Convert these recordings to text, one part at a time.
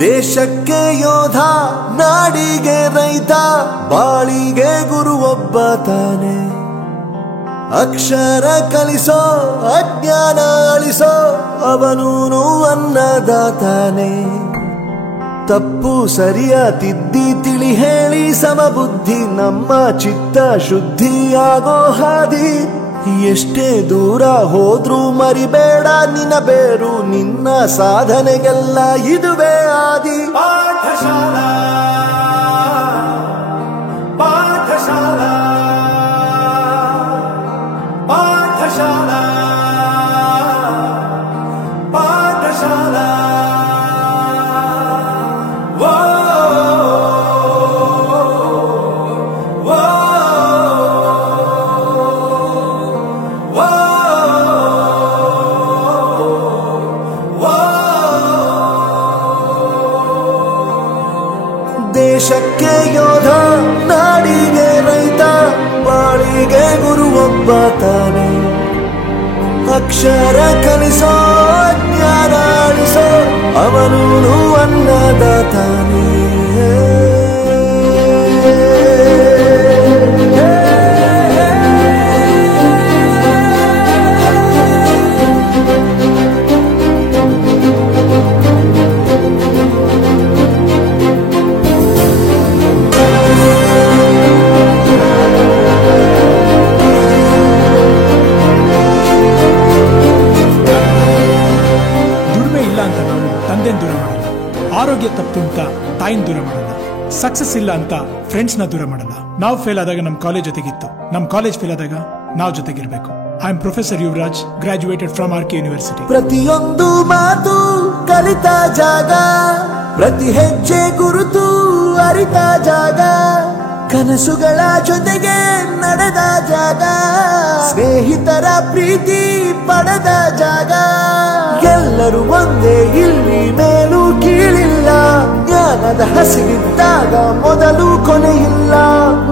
ದೇಶಕ್ಕೆ ಯೋಧ, ನಾಡಿಗೆ ರೈತ, ಬಾಳಿಗೆ ಗುರು ಒಬ್ಬ ತಾನೆ. ಅಕ್ಷರ ಕಲಿಸೋ, ಅಜ್ಞಾನ ಅಳಿಸೋ, ಅವನೂನು ಅನ್ನದಾತಾನೆ. ತಪ್ಪು ಸರಿಯ ತಿದ್ದಿ ತಿಳಿ ಹೇಳಿ ಸಮಬುದ್ಧಿ, ನಮ್ಮ ಚಿತ್ತ ಶುದ್ಧಿಯಾಗೋ ಹಾದಿ. ಎಷ್ಟೇ ದೂರ ಹೋದ್ರೂ ಮರಿಬೇಡ ನಿನ್ನ ಬೇರು, ನಿನ್ನ ಸಾಧನೆಗೆಲ್ಲ ಇದುವೇ ಆದಿ. ಪಾಠಶಾಲಾ ಪಾಠಶಾಲಾ ಪಾಠಶಾಲಾ ಪಾಠಶಾಲಾ. ದೇಶಕ್ಕೆ ಯೋಧ, ನಾಡಿಗೆ ರೈತ, ಬಾಳಿಗೆ ಗುರು ಒಬ್ಬ ತಾನೆ. ಅಕ್ಷರ ಕಲಿಸೋ, ಜ್ಞಾನ ಅಳಿಸೋ, ಅವನೂನು ಅನ್ನದಾತಾನೆ. ದೂರ ಮಾಡಲ್ಲ, ಆರೋಗ್ಯ ತಪ್ಪು ಅಂತ ತಾಯಿನ ದೂರ ಮಾಡಲ್ಲ, ಸಕ್ಸಸ್ ಇಲ್ಲ ಅಂತ ಫ್ರೆಂಡ್ಸ್ ನ ದೂರ ಮಾಡಲ್ಲ. ನಾವು ಫೇಲ್ ಆದಾಗ ನಮ್ ಕಾಲೇಜ್ ಜೊತೆಗಿತ್ತು, ನಮ್ ಕಾಲೇಜ್ ಫೇಲ್ ಆದಾಗ ನಾವು ಜೊತೆಗಿರ್ಬೇಕು. I am professor Yuvaraj, graduated from RK university. ಪ್ರತಿಯೊಂದು ಮಾತು ಕಲಿತ ಜಾಗ, ಪ್ರತಿ ಹೆಜ್ಜೆ ಗುರುತು ಅರಿತ ಜಾಗ, ಕನಸುಗಳ ಜೊತೆಗೆ ನಡೆದ ಜಾಗ, ಸ್ನೇಹಿತರ ಪ್ರೀತಿ ಪಡೆದ ಜಾಗ. ಎಲ್ಲರೂ ಒಂದೇ, ಇಲ್ಲಿ ಮೇಲೂ ಕೀಳಿಲ್ಲ, ಜ್ಞಾನದ ಹಸಿವಿದ್ದಾಗ ಮೊದಲು ಕೊನೆಯಿಲ್ಲ.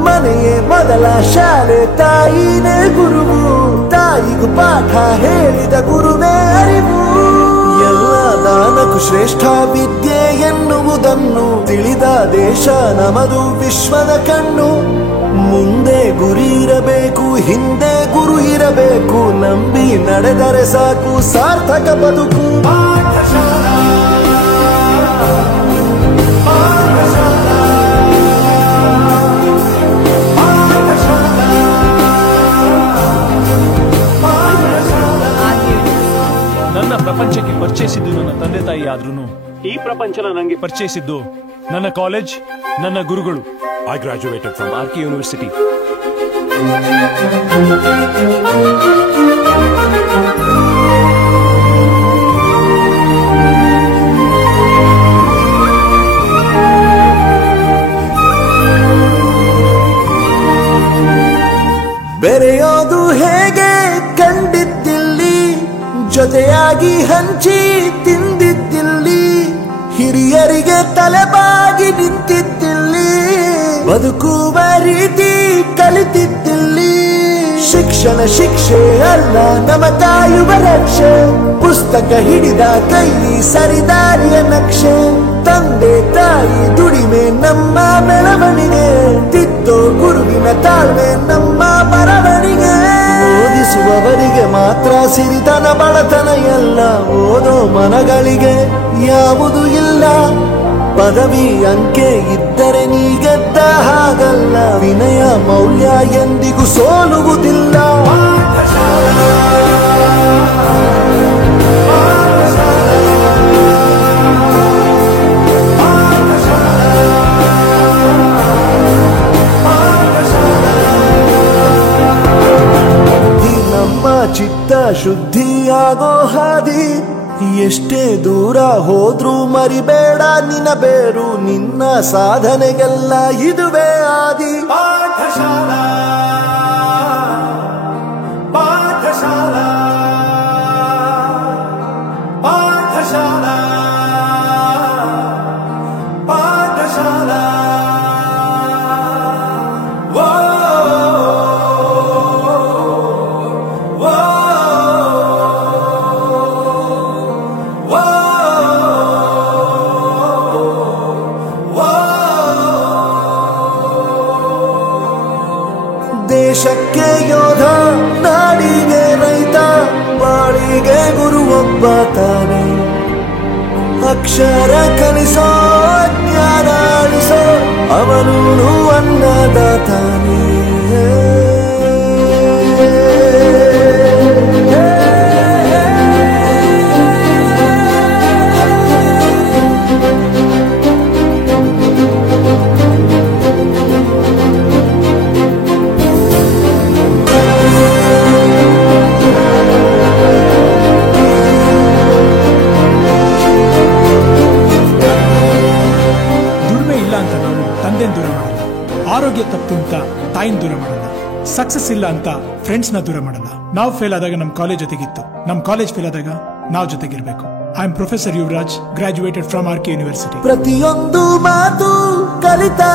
ಮನೆಯೇ ಮೊದಲ ಶಾಲೆ, ತಾಯಿನೇ ಗುರುವು, ತಾಯಿಗೂ ಪಾಠ ಹೇಳಿದ ಗುರುವೇ ಅರಿವು. ಎಲ್ಲ ದಾನಕ್ಕೂ ಶ್ರೇಷ್ಠ ವಿದ್ಯೆ ಎನ್ನುವುದನ್ನು ತಿಳಿದ ದೇಶ ನಮದು, ವಿಶ್ವದ ಕಣ್ಣು. ಮುಂದೆ ಗುರಿ ಇರಬೇಕು, ಹಿಂದೆ ಗುರು ಇರಬೇಕು, ನಂಬಿ ನಡೆದರೆ ಸಾಕು ಸಾರ್ಥಕ ಬದುಕು. ಪಾಠಶಾಲಾ ಪಾಠಶಾಲಾ ಪಾಠಶಾಲಾ ಪಾಠಶಾಲಾ. ನನ್ನ ಪ್ರಪಂಚಕ್ಕೆ ಪರಿಚಯಿಸಿದ್ದು ನನ್ನ ತಂದೆ ತಾಯಿ ಆದ್ರೂ ಈ ಪ್ರಪಂಚನ ನನಗೆ ಪರಿಚಯಿಸಿದ್ದು ನನ್ನ ಕಾಲೇಜ್, ನನ್ನ ಗುರುಗಳು. I graduated from RK university. ಬೆರೆಯೋದು ಹೇಗೆ ಕಂಡಿದ್ದಿಲ್ಲಿ, ಜೊತೆಯಾಗಿ ಹಂಚಿ ತಿಂದಿದ್ದಿಲ್ಲಿ, ಹಿರಿಯರಿಗೆ ತಲೆಬಾಗಿ ನಿಂತಿದ್ದಿಲ್ಲಿ, ಬದುಕುವ ರೀತಿ ಕಲಿತಿದ್ದಿಲ್ಲಿ. ಶಿಕ್ಷಣ ಶಿಕ್ಷೆ ಅಲ್ಲ, ನಮ್ಮ ಕಾಯುವ ರಕ್ಷೆ, ಪುಸ್ತಕ ಹಿಡಿದ ಕೈ ಸರಿದಾರಿಯ ನಕ್ಷೆ. ತಂದೆ ತಾಯಿ ದುಡಿಮೆ ನಮ್ಮ ಬೆಳವಣಿಗೆ, ತಿದ್ದೋ ಗುರುವಿನ ತಾಳ್ಮೆ ನಮ್ಮ ಬರವಣಿಗೆ. ಓದಿಸುವವರಿಗೆ ಮಾತ್ರ ಸಿರಿತನ ಬಡತನ ಎಲ್ಲ, ಓದೋ ಮನಗಳಿಗೆ ಯಾವುದು ಇಲ್ಲ. ಪದವಿ ಅಂಕೆ ಇದ್ದರೆ ನೀ ಗೆದ್ದ ಹಾಗಲ್ಲ, ವಿನಯ ಮೌಲ್ಯ ಎಂದಿಗೂ ಸೋಲುವುದಿಲ್ಲ. ನಮ್ಮ ಚಿತ್ತ ಶುದ್ಧಿಯಾಗೋ ಹಾದಿ, ಎಷ್ಟೇ ದೂರ ಹೋದ್ರೂ ಮರಿಬೇಡ ನಿನ್ನ ಬೇರು, ನಿನ್ನ ಸಾಧನೆಗೆಲ್ಲ ಇದುವೇ ಆದಿ. ಪಾಠಶಾಲಾ ಪಾಠಶಾಲಾ ಪಾಠಶಾಲಾ ಪಾಠಶಾಲಾ. ದೇಶಕ್ಕೆ ಯೋಧ, ನಾಡಿಗೆ ರೈತ, ಬಾಳಿಗೆ ಗುರು ಒಬ್ಬ ತಾನೆ. ಅಕ್ಷರ ಕಲಿಸೋ, ಜ್ಞಾನ ಅಳಿಸೋ, ಅವನೂನು ಅನ್ನದಾತಾನೆ. ತಂದೆನ್ ದೂರ ಮಾಡಲ್ಲ, ಆರೋಗ್ಯ ತಪ್ಪು ಅಂತ ತಾಯಿನ ದೂರ ಮಾಡಲ್ಲ, ಸಕ್ಸಸ್ ಇಲ್ಲ ಅಂತ ಫ್ರೆಂಡ್ಸ್ ನ ದೂರ ಮಾಡಲ್ಲ. ನಾವು ಫೇಲ್ ಆದಾಗ ನಮ್ ಕಾಲೇಜ್ ಜೊತೆಗಿತ್ತು, ನಮ್ ಕಾಲೇಜ್ ಫೇಲ್ ಆದಾಗ ನಾವು ಜೊತೆಗಿರ್ಬೇಕು. I am professor Yuvaraj, graduated from RK university. ಪ್ರತಿಯೊಂದು ಮಾತು ಕಲಿತಾ